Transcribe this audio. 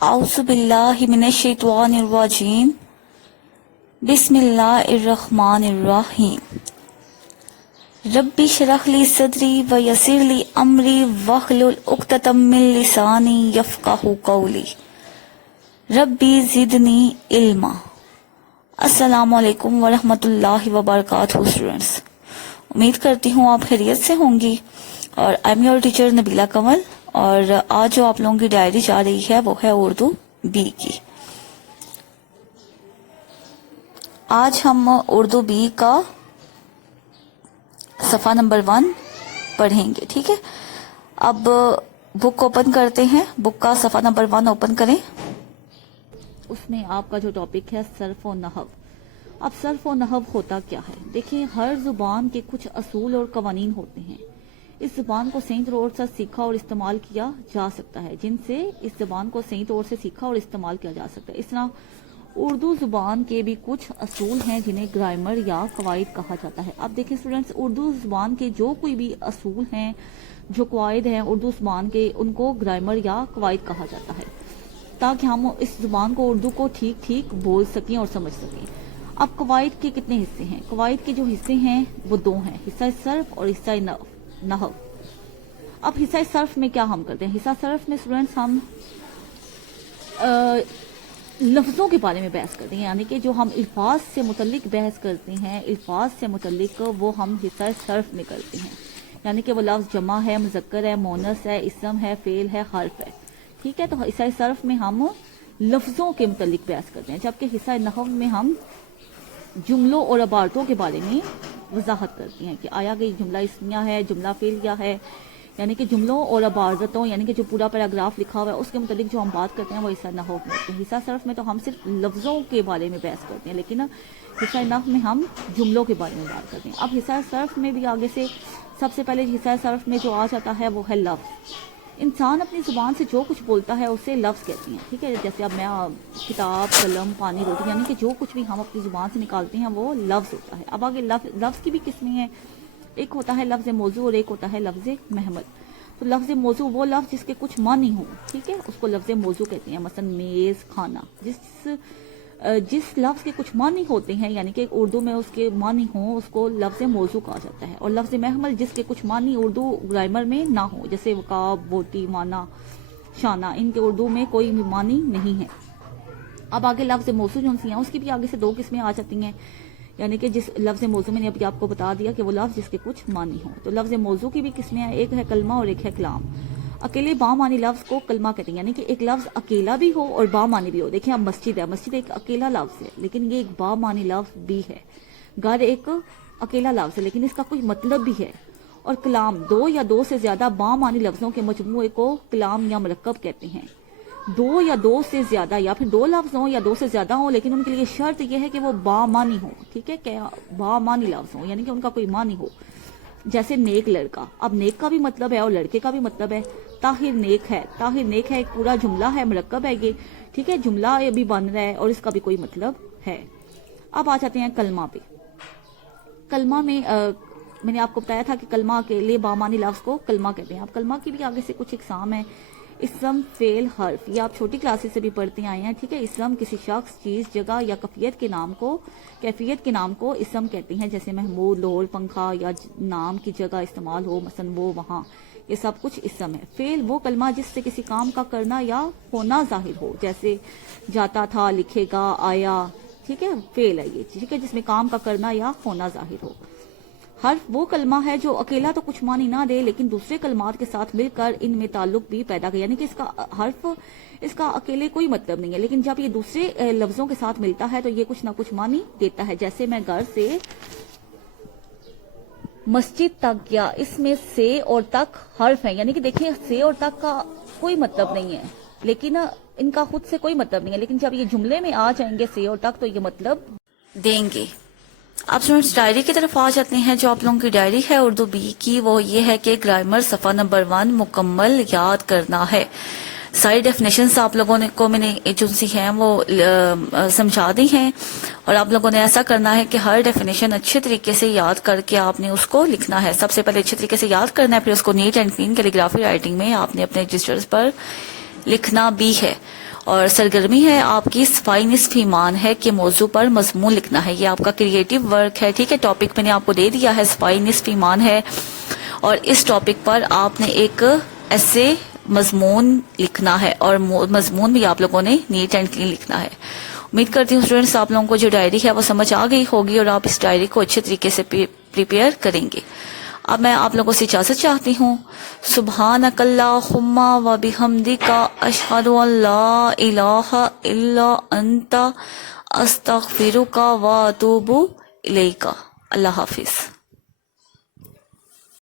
اعوذ باللہ من الشیطان الرجیم بسم اللہ الرحمن الرحیم ربی اشرح لی صدری ویسر لی امری واحلل عقدۃ من لسانی یفقہوا قولی ربی زدنی علما۔ السلام علیکم ورحمۃ اللہ وبرکاتہ اسٹوڈنٹس، امید کرتی ہوں آپ خیریت سے ہوں گی، اور I am your teacher Nabila Kanwal, اور آج جو آپ لوگوں کی ڈائری جا رہی ہے وہ ہے اردو بی کی۔ آج ہم اردو بی کا صفحہ نمبر 1 پڑھیں گے، ٹھیک ہے۔ اب بک اوپن کرتے ہیں، بک کا صفحہ نمبر 1 اوپن کریں۔ اس میں آپ کا جو ٹاپک ہے صرف و نحو۔ اب صرف و نحو ہوتا کیا ہے؟ دیکھیں، ہر زبان کے کچھ اصول اور قوانین ہوتے ہیں۔ اس زبان کو صحیح طور سے سیکھا اور استعمال کیا جا سکتا ہے، جن سے اس زبان کو صحیح طور سے سیکھا اور استعمال کیا جا سکتا ہے۔ اس طرح اردو زبان کے بھی کچھ اصول ہیں جنہیں گرامر یا قواعد کہا جاتا ہے۔ اب دیکھیں اسٹوڈنٹس، اردو زبان کے جو کوئی بھی اصول ہیں، جو قواعد ہیں اردو زبان کے، ان کو گرامر یا قواعد کہا جاتا ہے، تاکہ ہم اس زبان کو اردو کو ٹھیک ٹھیک بول سکیں اور سمجھ سکیں۔ اب قواعد کے کتنے حصے ہیں؟ قواعد کے جو حصے ہیں وہ 2 ہیں، حصہ صرف اور حصہ نحو۔ اب حصہ صرف میں کیا ہم کرتے ہیں؟ حصہ صرف میں اسٹوڈنٹس ہم لفظوں کے بارے میں بحث کرتے ہیں، یعنی کہ جو ہم الفاظ سے متعلق بحث کرتے ہیں، الفاظ سے متعلق وہ ہم حصہ صرف میں کرتے ہیں، یعنی کہ وہ لفظ جمع ہے، مذکر ہے، مؤنث ہے، اسم ہے، فعل ہے، حرف ہے، ٹھیک ہے۔ تو حصہ صرف میں ہم لفظوں کے متعلق بحث کرتے ہیں، جبکہ حصہ نحو میں ہم جملوں اور عبارتوں کے بارے میں وضاحت کرتے ہیں کہ آیا کہ جملہ اسمیہ ہے، جملہ فعلیہ ہے، یعنی کہ جملوں اور عبارتوں، یعنی کہ جو پورا پیراگراف لکھا ہوا ہے اس کے متعلق جو ہم بات کرتے ہیں وہ حصہ نحو میں ہوتے ہیں۔ حصہ صرف میں تو ہم صرف لفظوں کے بارے میں بحث کرتے ہیں، لیکن حصہ نحو میں ہم جملوں کے بارے میں بات کرتے ہیں۔ اب حصہ صرف میں بھی آگے سے سب سے پہلے حصہ صرف میں جو آ جاتا ہے وہ ہے لفظ۔ انسان اپنی زبان سے جو کچھ بولتا ہے اسے لفظ کہتے ہیں، ٹھیک ہے۔ جیسے اب میں کتاب، قلم، پانی، روٹی، یعنی کہ جو کچھ بھی ہم اپنی زبان سے نکالتے ہیں وہ لفظ ہوتا ہے۔ اب آگے لفظ کی بھی قسمیں ہیں، ایک ہوتا ہے لفظ موضوع اور ایک ہوتا ہے لفظ محمل۔ تو لفظ موضوع وہ لفظ جس کے کچھ معنی ہوں، ٹھیک ہے، اس کو لفظ موضوع کہتے ہیں۔ مثلا میز، کھانا، جس لفظ کے کچھ معنی ہوتے ہیں، یعنی کہ اردو میں اس کے معنی ہوں، اس کو لفظ موضوع کہا جاتا ہے۔ اور لفظ محمل جس کے کچھ معنی اردو گرامر میں نہ ہوں، جیسے وقاب، بوٹی، مانا، شانہ، ان کے اردو میں کوئی معنی نہیں ہے۔ اب آگے لفظ موضوع جو ہیں اس کی بھی آگے سے 2 قسمیں آ جاتی ہیں، یعنی کہ جس لفظ موضوع میں نے ابھی آپ کو بتا دیا کہ وہ لفظ جس کے کچھ معنی ہوں۔ تو لفظ موضوع کی بھی قسمیں ہیں، ایک ہے کلمہ اور ایک ہے کلام۔ اکیلے بامعنی لفظ کو کلمہ کہتے ہیں، یعنی کہ ایک لفظ اکیلا بھی ہو اور بامعنی بھی ہو۔ دیکھیں اب مسجد ہے، مسجد ایک اکیلا لفظ ہے لیکن یہ ایک بامعنی لفظ بھی ہے۔ گھر ایک اکیلا لفظ ہے لیکن اس کا کوئی مطلب بھی ہے۔ اور کلام 2 یا 2 سے زیادہ بامعنی لفظوں کے مجموعے کو کلام یا مرکب کہتے ہیں۔ 2 یا 2 سے زیادہ، یا پھر 2 لفظ ہوں یا 2 سے زیادہ ہوں، لیکن ان کے لیے شرط یہ ہے کہ وہ بامعنی ہوں، ٹھیک ہے، کہ بامعنی لفظ ہوں، یعنی کہ ان کا کوئی معنی ہو۔ جیسے نیک لڑکا، اب نیک کا بھی مطلب ہے اور لڑکے کا بھی مطلب ہے۔ طاہر نیک ہے، طاہر نیک ہے ایک پورا جملہ ہے، مرکب ہے یہ، ٹھیک ہے، جملہ یہ بھی بن رہا ہے اور اس کا بھی کوئی مطلب ہے۔ اب آ جاتے ہیں کلمہ پہ۔ کلمہ میں میں نے آپ کو بتایا تھا کہ کلمہ کے لیے بامعنی لفظ کو کلمہ کہتے ہیں۔ اب کلمہ کی بھی آگے سے کچھ اقسام ہیں، اسم، فعل، حرف، یہ آپ چھوٹی کلاسز سے بھی پڑھتے آئے ہیں، ٹھیک ہے۔ اسم کسی شخص، چیز، جگہ یا کیفیت کے نام کو اسم کہتے ہیں، جیسے محمود، لاہور، پنکھا، یا نام کی جگہ استعمال ہو، مثلا وہ، وہاں، یہ سب کچھ اسم ہے۔ فعل وہ کلمہ جس سے کسی کام کا کرنا یا ہونا ظاہر ہو، جیسے جاتا تھا، لکھے گا، آیا، ٹھیک ہے، فعل ہے یہ، ٹھیک ہے، جس میں کام کا کرنا یا ہونا ظاہر ہو۔ حرف وہ کلمہ ہے جو اکیلا تو کچھ معنی نہ دے لیکن دوسرے کلمات کے ساتھ مل کر ان میں تعلق بھی پیدا کرے، یعنی کہ حرف اس کا اکیلے کوئی مطلب نہیں ہے، لیکن جب یہ دوسرے لفظوں کے ساتھ ملتا ہے تو یہ کچھ نہ کچھ معنی دیتا ہے۔ جیسے میں گھر سے مسجد تک گیا، اس میں سے اور تک حرف ہیں، یعنی کہ دیکھیں سے اور تک کا کوئی مطلب نہیں ہے، لیکن ان کا خود سے کوئی مطلب نہیں ہے، لیکن جب یہ جملے میں آ جائیں گے سے اور تک تو یہ مطلب دیں گے۔ اب اسٹوڈنٹس ڈائری کی طرف آ جاتے ہیں۔ جو آپ لوگوں کی ڈائری ہے اردو بی کی وہ یہ ہے کہ گرامر صفحہ نمبر 1 مکمل یاد کرنا ہے۔ ساری ڈیفینیشنز آپ لوگوں کو میں نے جو سی ہیں وہ سمجھا دی ہیں، اور آپ لوگوں نے ایسا کرنا ہے کہ ہر ڈیفینیشن اچھے طریقے سے یاد کر کے آپ نے اس کو لکھنا ہے۔ سب سے پہلے اچھے طریقے سے یاد کرنا ہے، پھر اس کو neat and clean calligraphy writing میں آپ نے اپنے رجسٹرز پر لکھنا بھی ہے۔ اور سرگرمی ہے آپ کی صفائی نصف ایمان ہے کہ موضوع پر مضمون لکھنا ہے. یہ آپ کا کریٹیو ورک ہے. ٹھیک ہے, ٹاپک میں نے آپ کو دے دیا ہے, صفائی نصف ایمان ہے, اور اس ٹاپک پر آپ نے ایک ایسے مضمون لکھنا ہے, اور مضمون بھی آپ لوگوں نے نیٹ اینڈ کلین لکھنا ہے. امید کرتی ہوں اسٹوڈینٹس آپ لوگوں کو جو ڈائری ہے وہ سمجھ آ گئی ہوگی اور آپ اس ڈائری کو اچھے طریقے سے پریپیئر کریں گے. اب میں آپ لوگوں سے اجازت چاہتی ہوں. سبحانک اللہم و بحمدک اشہد ان لا الہ الا انت استغفرک و اتوب الیک. اللہ حافظ.